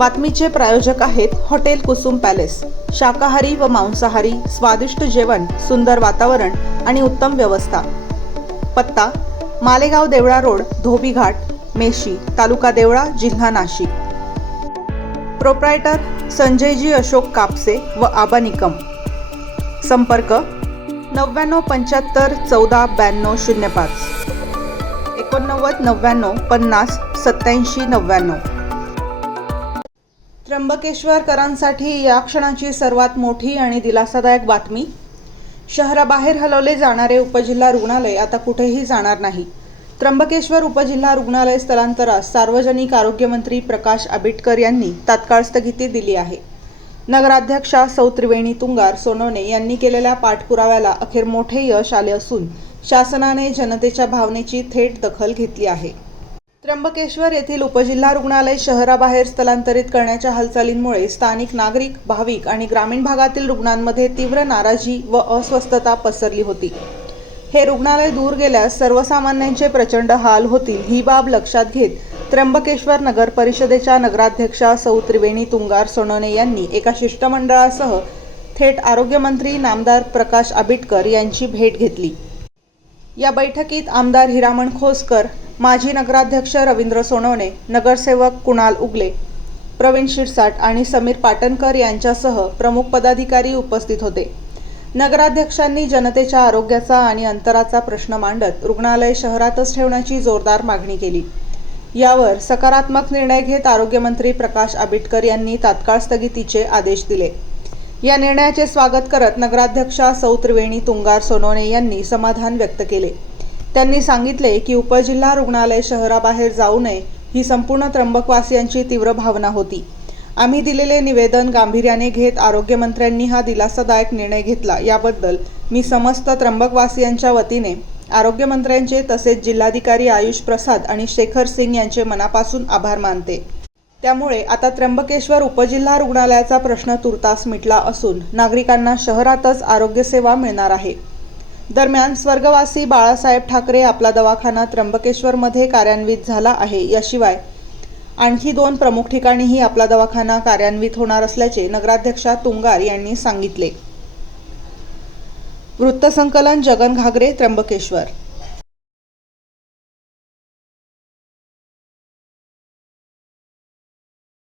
बातमीचे प्रायोजक आहेत hotel Kusum palace. शाकाहारी व मांसाहारी स्वादिष्ट जेवण, सुंदर वातावरण आणि उत्तम व्यवस्था। पत्ता मालेगाव देवळा रोड, धोबी घाट, मेशी, तालुका देवळा, जिल्हा नाशिक। प्रोप्रायटर संजयजी अशोक कापसे व आबा निकम। संपर्क 9975 14 92 05 89 99 50 87 99। त्र्यंबकेश्वरकरांसाठी या क्षणाची सर्वात मोठी आणि दिलासादायक बातमी। शहराबाहेर हलवले जाणारे उपजिल्हा रुग्णालय आता कुठेही जाणार नाही। त्र्यंबकेश्वर उपजिल्हा रुग्णालय स्थलांतरास सार्वजनिक आरोग्य मंत्री प्रकाश आंबेडकर यांनी तात्काळ स्थगिती दिली आहे। नगराध्यक्षा सौ त्रिवेणी तुंगार सोनवणे यांनी केलेल्या पाठपुराव्याला अखेर मोठे यश आले असून शासनाने जनतेच्या भावनेची थेट दखल घेतली आहे। त्र्यंबकेश्वर येथील उपजिल्हा रुग्णालय शहराबाहेर स्थलांतरित करण्याच्या हालचालींमुळे स्थानिक नागरिक, भाविक आणि ग्रामीण भागातील रुग्णांमध्ये तीव्र नाराजी व अस्वस्थता पसरली होती। हे रुग्णालय दूर गेल्यास सर्वसामान्यांचे प्रचंड हाल होतील, ही बाब लक्षात घेत त्र्यंबकेश्वर नगर परिषदेच्या नगराध्यक्षा सौ त्रिवेणी तुंगार सोनवणे यांनी एका शिष्टमंडळासह थेट आरोग्यमंत्री नामदार प्रकाश आंबेडकर यांची भेट घेतली। या बैठकीत आमदार हिरामण खोसकर, माजी नगराध्यक्ष रवींद्र सोनवणे, नगरसेवक कुणाल उगले, प्रवीण शिरसाट आणि समीर पाटणकर यांच्यासह प्रमुख पदाधिकारी उपस्थित होते। नगराध्यक्षांनी जनतेच्या आरोग्याचा आणि अंतराचा प्रश्न मांडत रुग्णालय शहरातच ठेवण्याची जोरदार मागणी केली। यावर सकारात्मक निर्णय घेत आरोग्यमंत्री प्रकाश आंबेडकर यांनी तात्काळ स्थगितीचे आदेश दिले। या निर्णयाचे स्वागत करत नगराध्यक्षा सौ त्रिवेणी तुंगार सोनवणे यांनी समाधान व्यक्त केले। त्यांनी सांगितले की उपजिल्हा रुग्णालय शहराबाहेर जाऊ नये ही संपूर्ण त्र्यंबकवासियांची तीव्र भावना होती। आम्ही दिलेले निवेदन गांभीर्याने घेत आरोग्यमंत्र्यांनी हा दिलासादायक निर्णय घेतला, याबद्दल मी समस्त त्र्यंबकवासियांच्या वतीने आरोग्यमंत्र्यांचे तसेच जिल्हाधिकारी आयुष प्रसाद आणि शेखर सिंग यांचे मनापासून आभार मानते। त्यामुळे आता त्र्यंबकेश्वर उपजिल्हा रुग्णालयाचा प्रश्न तुर्तास मिटला असून नागरिकांना शहरातच आरोग्य सेवा मिळणार आहे। दरम्यान स्वर्गवासी बाळासाहेब ठाकरे आपला दवाखाना त्र्यंबकेश्वरमध्ये कार्यान्वित झाला आहे। याशिवाय आणखी 2 प्रमुख ठिकाणीही आपला दवाखाना कार्यान्वित होणार असल्याचे नगराध्यक्षा तुंगार यांनी सांगितले। वृत्तसंकलन जगन घागरे, त्र्यंबकेश्वर।